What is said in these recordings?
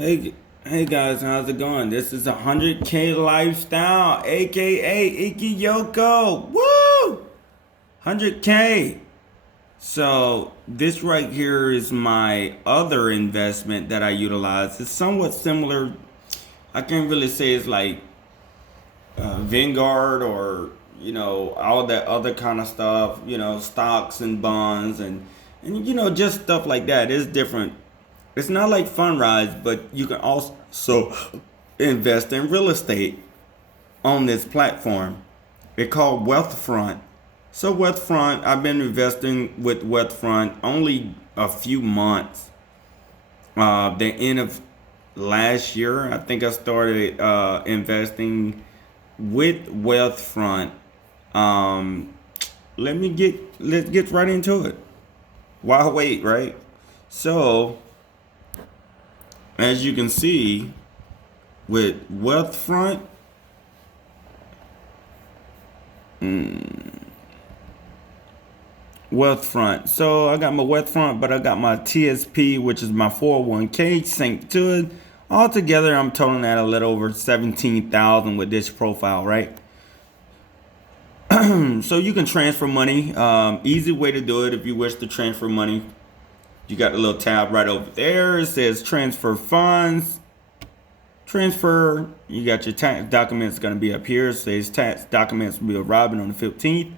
Hey, hey guys, how's it going? This is 100K Lifestyle, aka Ikiyoko. Woo! 100K. So, this right here is my other investment that I utilize. It's somewhat similar. I can't really say it's like Vanguard or, all that other kind of stuff, stocks and bonds and just stuff like that. It's different. It's not like Fundrise, but you can also invest in real estate on this platform. It's called Wealthfront. So Wealthfront, I've been investing with Wealthfront only a few months. The end of last year, I think I started investing with Wealthfront. Um, let's get right into it. Why wait, right? So as you can see with Wealthfront, Wealthfront. So I got my Wealthfront, but I got my TSP, which is my 401k synced to it. Altogether, I'm totaling at a little over 17,000 with this profile, right? So you can transfer money. Easy way to do it if you wish to transfer money. You got the little tab right over there. It says transfer funds. Transfer. You got your tax documents going to be up here. It says tax documents will be arriving on the 15th.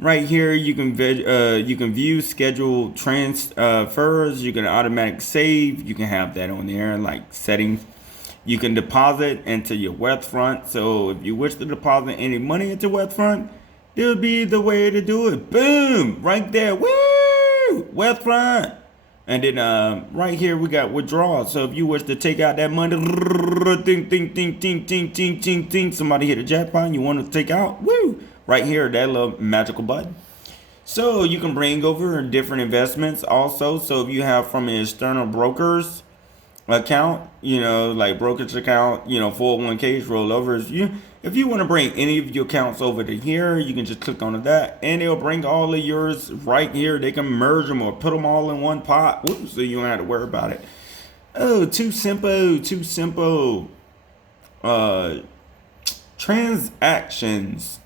Right here, you can view scheduled transfers. You can automatic save. You can have that on there, like settings. You can deposit into your Wealthfront. So if you wish to deposit any money into Wealthfront, this will be the way to do it. Boom, right there. Woo, Wealthfront. And then right here we got withdrawal. So if you wish to take out that money, ding, ding, ding, ding, ding, ding, ding, ding, somebody hit a jackpot and you want to take out, woo, right here, that little magical button. So you can bring over different investments also. So if you have from an external brokers account, like brokerage account, 401ks, rollovers, if you want to bring any of your accounts over to here, you can just click on that and it'll bring all of yours right here. They can merge them or put them all in one pot. Whoops, so you don't have to worry about it. Oh, too simple, too simple. Uh, Transactions.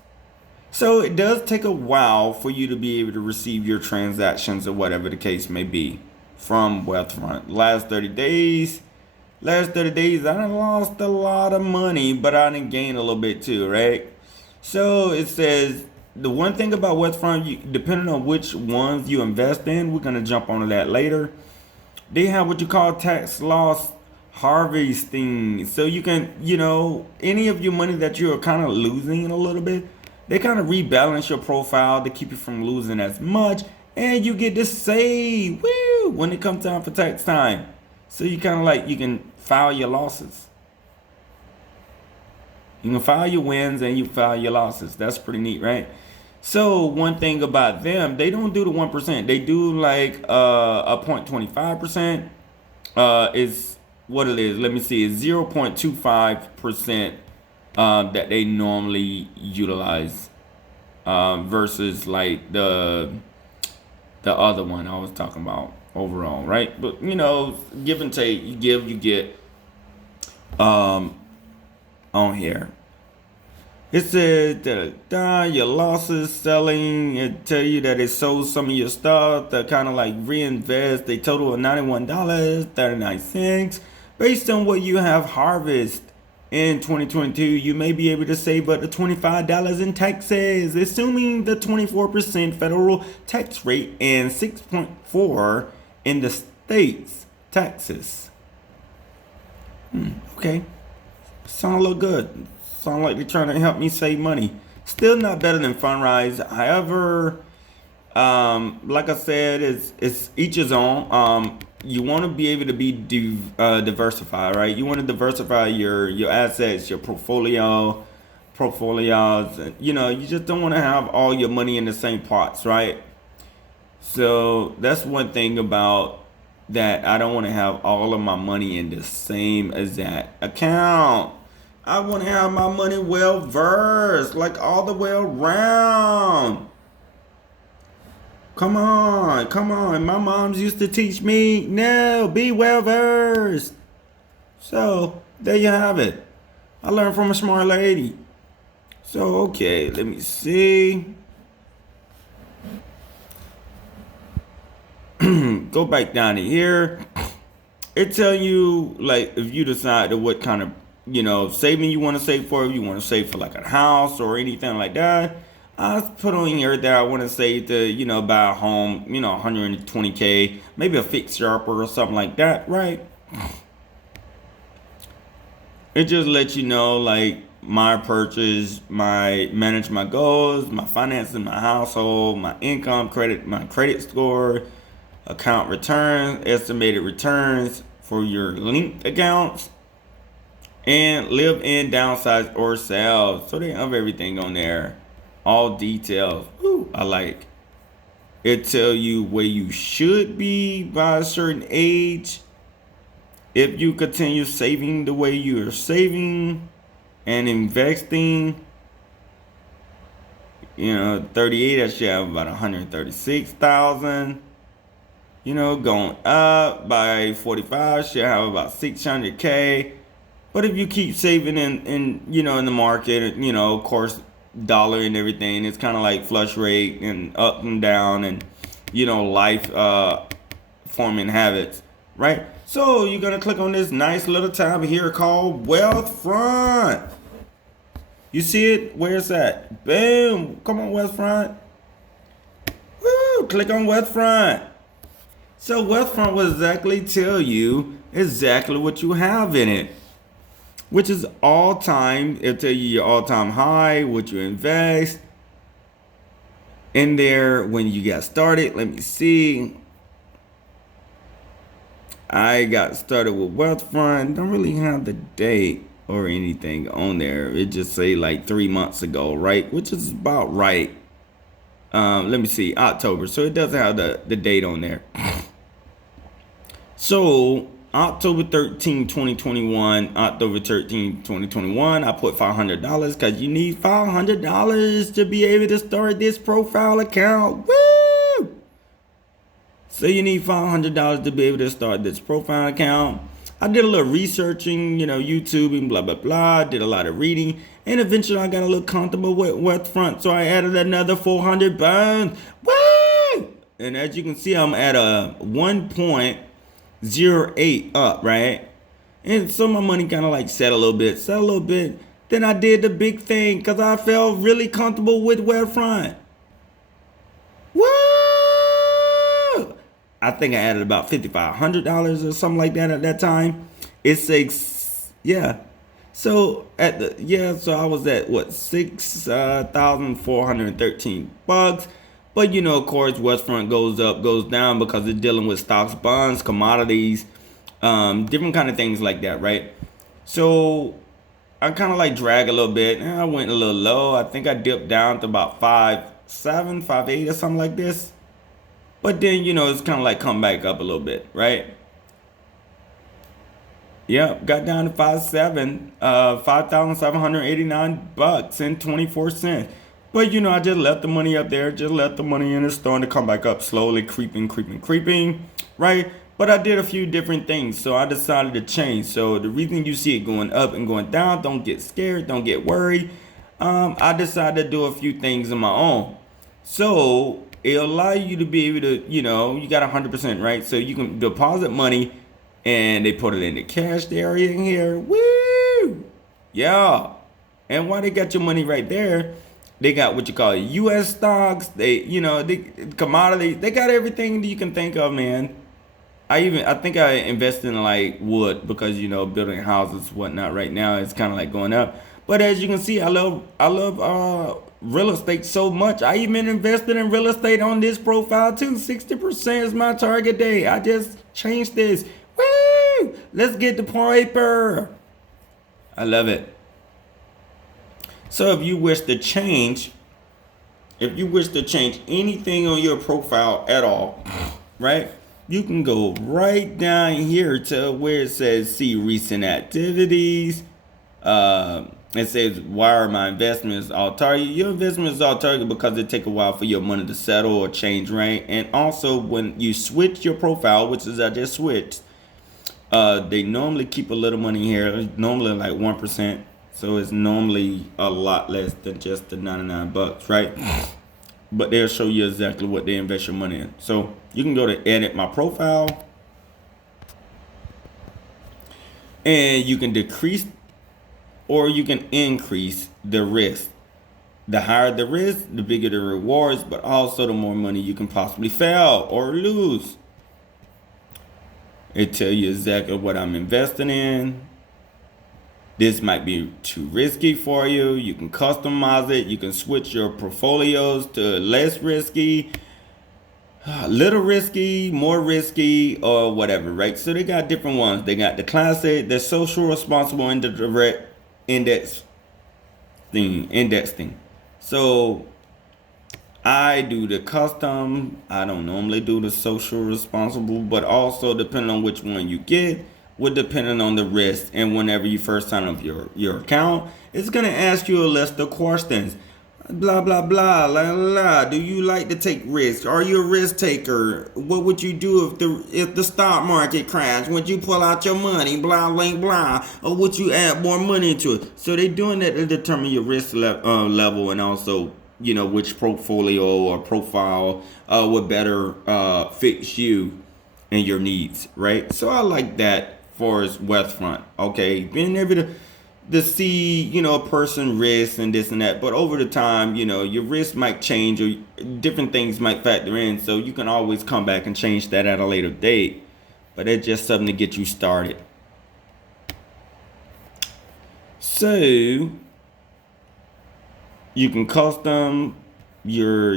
So it does take a while for you to be able to receive your transactions or whatever the case may be from Wealthfront. Last 30 days, I done lost a lot of money, but I didn't gain a little bit too, right? So it says the one thing about Wealthfront, depending on which ones you invest in, we're gonna jump onto that later. They have what you call tax loss harvesting. So you can, any of your money that you're kind of losing a little bit, they kind of rebalance your profile to keep you from losing as much, and you get to save, woo, when it comes time for tax time. So you kind of like you can file your losses. You can file your wins and you file your losses. That's pretty neat, right? So one thing about them, they don't do the 1%. They do like a 0.25%. Is what it is. Let me see. It's 0.25% that they normally utilize versus like the other one I was talking about overall, right? But give and take, you give, you get um on here. It said that your losses selling. It tell you that it sold some of your stuff to kind of like reinvest. They total of $91.39. Based on what you have harvested in 2022, you may be able to save up to $25 in taxes, assuming the 24% federal tax rate and 6.4 in the state's taxes. Okay, sound a little good. Sound like they're trying to help me save money. Still not better than Fundrise. However, like I said, it's each his own. You want to be able to be diversified, right? You want to diversify your assets, your portfolios. You just don't want to have all your money in the same pots, right? So that's one thing about that. I don't want to have all of my money in the same exact account. I want to have my money well versed, like all the way around. Come on, come on. My moms used to teach me, no, be well versed. So there you have it. I learned from a smart lady. So okay, let me see. Go back down to here. It tell you like if you decide to what kind of saving you want to save for. If you want to save for like a house or anything like that, I put on here that I want to save to buy a home. 120K, maybe a fixer upper or something like that, right? It just lets you know like my purchase, my manage my goals, my finances, my household, my income, credit, my credit score, account returns, estimated returns for your linked accounts, and live in, downsize, or sell. So they have everything on there, all details. Ooh, I like. It tell you where you should be by a certain age. If you continue saving the way you are saving and investing, 38, I should have about 136,000. Going up by 45, should have about 600K. But if you keep saving in the market, of course, dollar and everything, it's kind of like flush rate and up and down and, life forming habits, right? So you're going to click on this nice little tab here called Wealthfront. You see it? Where it's at? Boom. Come on, Wealthfront. Woo. Click on Wealthfront. So Wealthfront will exactly tell you exactly what you have in it, which is all time. It'll tell you your all-time high, what you invest in there when you got started. Let me see. I got started with Wealthfront. Don't really have the date or anything on there. It just say like 3 months ago, right? Which is about right. Let me see, October. So it doesn't have the date on there. So October 13, 2021, October 13, 2021, I put $500 because you need $500 to be able to start this profile account. Woo! So you need $500 to be able to start this profile account. I did a little researching, YouTube and blah, blah, blah. Did a lot of reading. And eventually I got a little comfortable with Wealthfront. So I added another 400 pounds. Woo! And as you can see, I'm at a 1.08 up, right? And so my money kind of like set a little bit. Then I did the big thing because I felt really comfortable with Wealthfront. Woo! I think I added about $5,500 or something like that at that time. It says, yeah. So so I was at what, $6,413. But of course, Wealthfront goes up, goes down because it's dealing with stocks, bonds, commodities, different kind of things like that, right? So I kind of like drag a little bit. And I went a little low. I think I dipped down to about 5.7, 5.8 or something like this. But then, it's kind of like come back up a little bit, right? Yep, got down to 5.7, $5,789 and 24 cents. But I just left the money up there, and it's starting to come back up slowly, creeping, right? But I did a few different things, so I decided to change. So the reason you see it going up and going down, don't get scared, don't get worried. I decided to do a few things on my own. So it'll allow you to be able to, you got 100%, right? So you can deposit money and they put it in the cash area in here. Woo! Yeah. And while they got your money right there, they got what you call U.S. stocks. They, commodities. They got everything that you can think of, man. I think I invested in like wood because, building houses, whatnot right now, it's kind of like going up. But as you can see, I love real estate so much. I even invested in real estate on this profile too. 60% is my target date. I just changed this. Woo! Let's get the paper. I love it. So if you wish to change anything on your profile at all, right? You can go right down here to where it says see recent activities. It says, why are my investments all target? Your investments all target because it take a while for your money to settle or change, right? And also when you switch your profile, which is I just switched, They normally keep a little money here. It's normally like 1%. So it's normally a lot less than just the 99 bucks, right? But they'll show you exactly what they invest your money in. So you can go to edit my profile, and you can decrease or you can increase the risk. The higher the risk, the bigger the rewards, but also the more money you can possibly fail or lose. It tell you exactly what I'm investing in. This might be too risky for you. You can customize it. You can switch your portfolios to less risky, little risky, more risky, or whatever, right? So they got different ones. They got the classic, the social responsible, and the direct indexing. So I do the custom. I don't normally do the social responsible, but also depending on which one you get, would depending on the risk. And whenever you first sign up your account, it's gonna ask you a list of questions. Blah blah blah la la. Do you like to take risks? Are you a risk taker? What would you do if the stock market crashed? Would you pull out your money? Blah blah blah. Or would you add more money into it? So they doing that to determine your risk level, and also which portfolio or profile would better fit you and your needs, right? So I like that for as Wealthfront. Okay, being able to see, a person risk and this and that, but over the time, your risk might change or different things might factor in. So you can always come back and change that at a later date. But it's just something to get you started. So you can custom your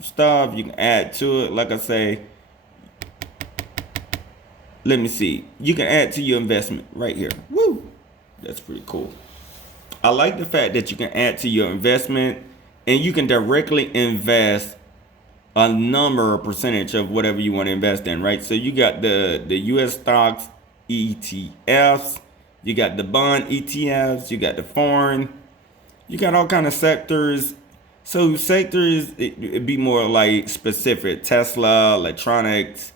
stuff. You can add to it. Like I say, let me see. You can add to your investment right here. Woo! That's pretty cool. I like the fact that you can add to your investment and you can directly invest a number or percentage of whatever you want to invest in, right? So you got the US stocks ETFs, you got the bond ETFs, you got the foreign, you got all kind of sectors. So sectors, it'd be more like specific, Tesla, electronics,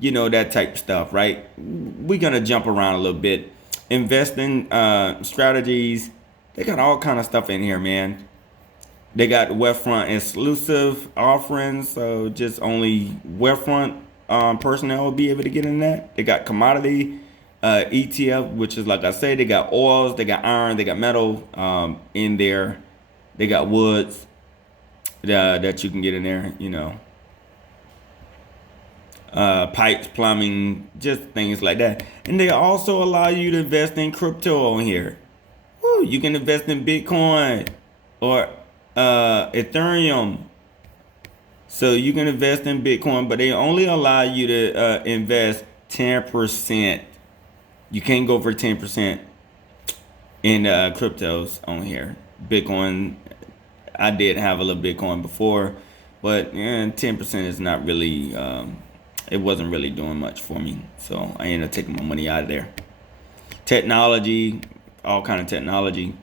that type of stuff, right? We're going to jump around a little bit. Investing strategies, they got all kind of stuff in here, man. They got Wealthfront exclusive offerings, so just only Wealthfront personnel will be able to get in that. They got commodity ETF, which is like I say, they got oils, they got iron, they got metal in there. They got woods that you can get in there, pipes, plumbing, just things like that. And they also allow you to invest in crypto on here. Woo, you can invest in Bitcoin or Ethereum. So you can invest in Bitcoin, but they only allow you to invest 10%. You can't go for 10% in cryptos on here. Bitcoin, I did have a little Bitcoin before, but 10% is not really... it wasn't really doing much for me, so I ended up taking my money out of there. Technology, all kind of technology.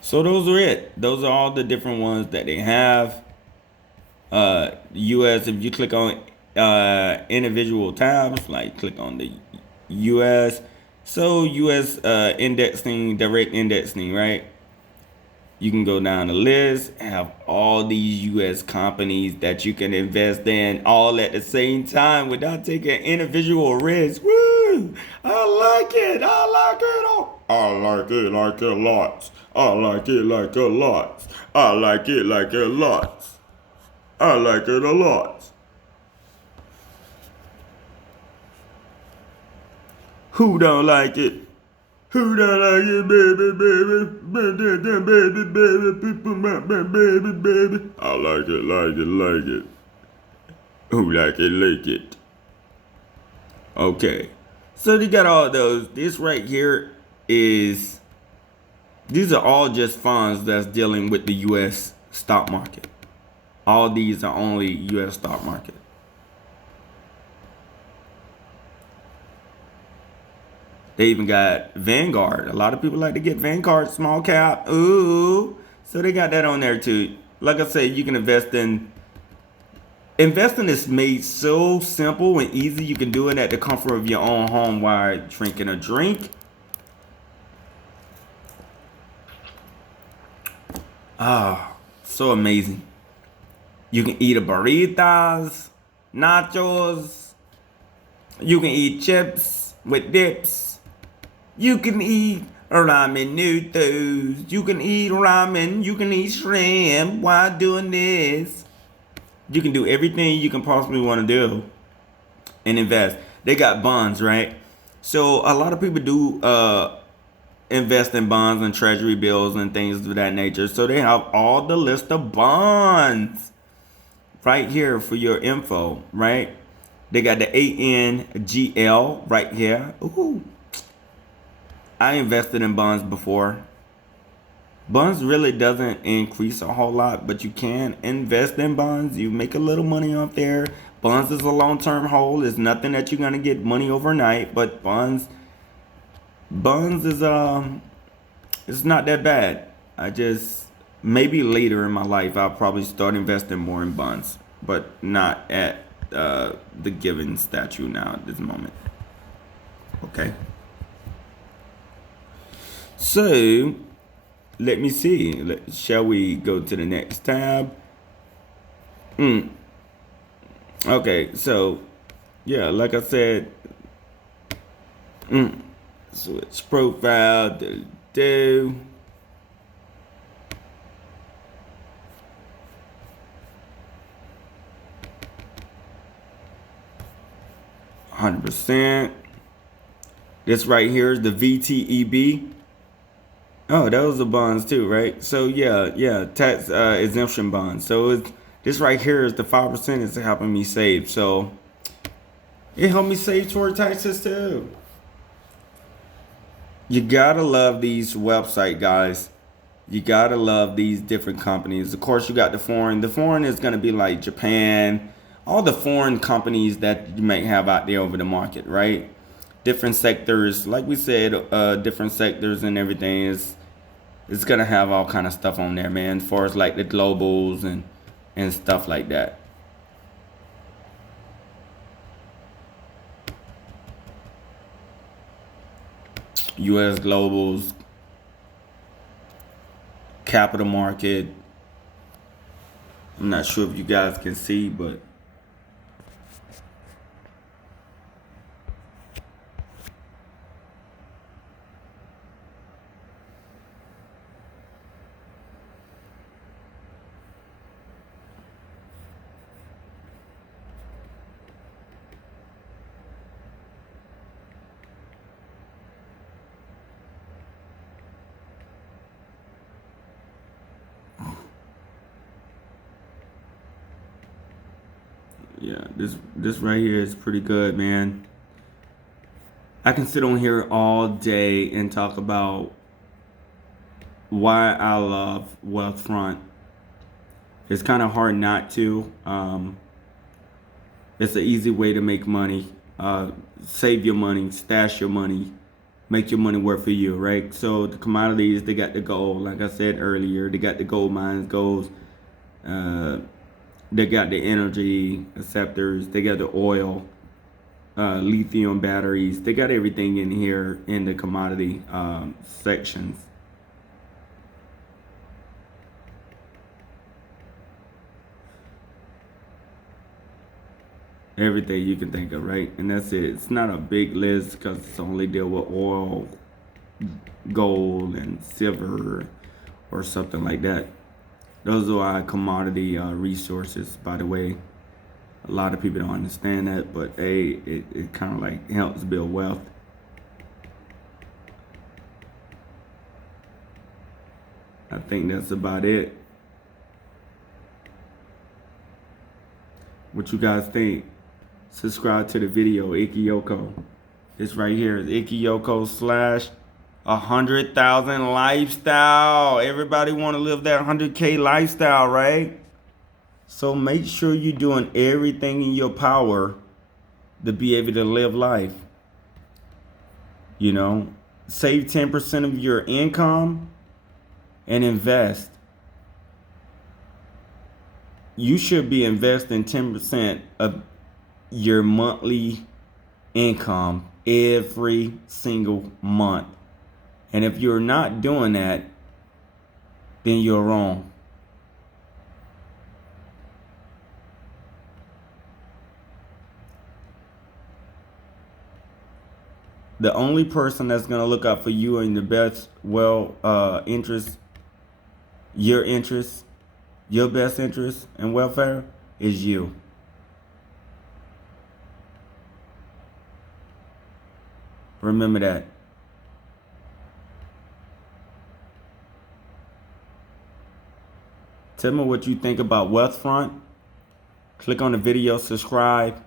So those are it. Those are all the different ones that they have. US, if you click on individual tabs, like click on the US. So US indexing, direct indexing, right? You can go down the list, have all these U.S. companies that you can invest in all at the same time without taking individual risks. Woo! I like it. I like it. I like it like a lot. I like it like a lot. I like it like a lot. I like it a lot. Who don't like it? Who don't like it, baby, baby, baby, baby. I like it, like it, like it. Who like it, like it. Okay, so they got all those. This right here these are all just funds that's dealing with the U.S. stock market. All these are only U.S. stock market. They even got Vanguard. A lot of people like to get Vanguard small cap. Ooh. So they got that on there too. Like I said, you can invest in Investing is made so simple and easy. You can do it at the comfort of your own home while drinking a drink. Ah, so amazing. You can eat a burritos, nachos. You can eat chips with dips. You can eat ramen noodles. You can eat ramen. You can eat shrimp while doing this. You can do everything you can possibly want to do and invest. They got bonds, right? So a lot of people do invest in bonds and treasury bills and things of that nature. So they have all the list of bonds right here for your info, right? They got the ANGL right here. Ooh. I invested in bonds before. Bonds really doesn't increase a whole lot, but you can invest in bonds. You make a little money off there. Bonds is a long-term hold. It's nothing that you're gonna get money overnight, but bonds is it's not that bad. I just maybe later in my life I'll probably start investing more in bonds, but not at the given statue now at this moment. Okay. So let me see. Shall we go to the next tab? Okay, so yeah, like I said, switch profile, do. 100%. This right here is the VTEB. Oh, those are bonds too, right? So yeah, tax exemption bonds. So this right here is the 5% is helping me save. So it helped me save toward taxes too. You gotta love these website guys. You gotta love these different companies. Of course, you got the foreign. The foreign is gonna be like Japan, all the foreign companies that you may have out there over the market, right? Different sectors, like we said, different sectors and everything is it's gonna have all kind of stuff on there, man. As far as like the globals and stuff like that. U.S. globals, capital market. I'm not sure if you guys can see, but yeah, this right here is pretty good, man. I can sit on here all day and talk about why I love Wealthfront. It's kind of hard not to. It's an easy way to make money, save your money, stash your money, make your money work for you, right? So the commodities, they got the gold, like I said earlier, they got the gold mines, golds, uh, they got the energy acceptors, they got the oil, lithium batteries, they got everything in here in the commodity sections. Everything you can think of, right? And that's it. It's not a big list because it's only deal with oil, gold, and silver or something like that. Those are our commodity resources, by the way. A lot of people don't understand that, but hey, it kind of like helps build wealth. I think that's about it. What you guys think? Subscribe to the video, Ikeyoko. This right here is Ikeyoko slash 100,000 lifestyle. Everybody want to live that 100K lifestyle, right? So make sure you're doing everything in your power to be able to live life. You know, save 10% of your income and invest. you should be investing 10% of your monthly income every single month. And if you're not doing that, then you're wrong. The only person that's going to look out for you in the best interest, your best interest and welfare is you. Remember that. Tell me what you think about Wealthfront. Click on the video, subscribe.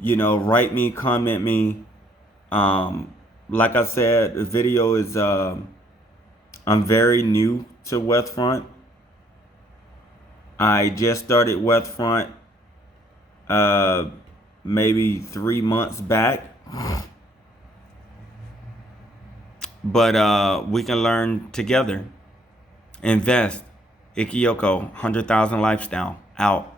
Write me, comment me. Like I said, the video is I'm very new to Wealthfront. I just started Wealthfront maybe 3 months back. But we can learn together. Invest. Ikeyoko, 100,000 Lifestyle. Out.